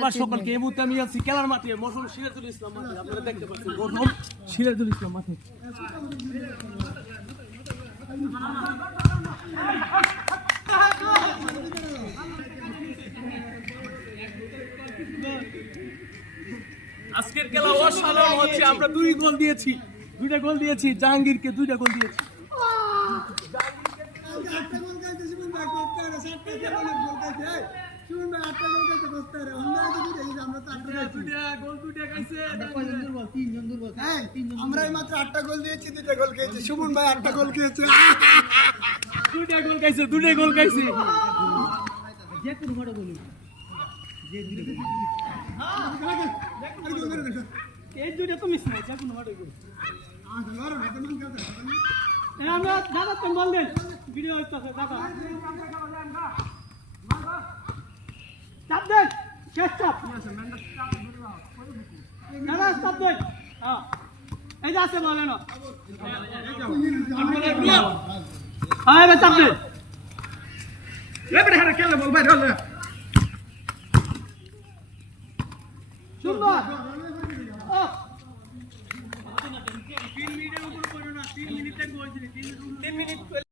ধন্যবাদ সকলকে। এই মুহূর্তে আমি আছি খেলার মাঠে, মরহুম সিরাজুল ইসলাম মাঠে। আপনারা দেখতে পাচ্ছেন মরহুম সিরাজুল ইসলাম মাঠে। আজকের খেলা অসাধারণ হচ্ছে। আমরা দুইটা গোল দিয়েছি জাহাঙ্গীরকে, 2টা গোল দিয়েছি। আমরা মাত্র 8টা গোল দিয়েছি, 2টা গোল খেয়েছি। সুমন ভাই 8টা গোল খেয়েছে, 2টা গোল খাইছে, 2টা গোল খাইছে। এই দুইটা তো মিস নাই, কোনো মাঠে গোল। আমরা দাদা তো বল দেন, ভিডিও হইতাছে দাদা। চাপ দেন, শেষ চাপ। দাদা চাপ দেন। হ্যাঁ, এই যে আছে বলে না। হ্যাঁ, এবার চাপ দেন। এবারে হারা খেলে বল ভাই, সুন্দর।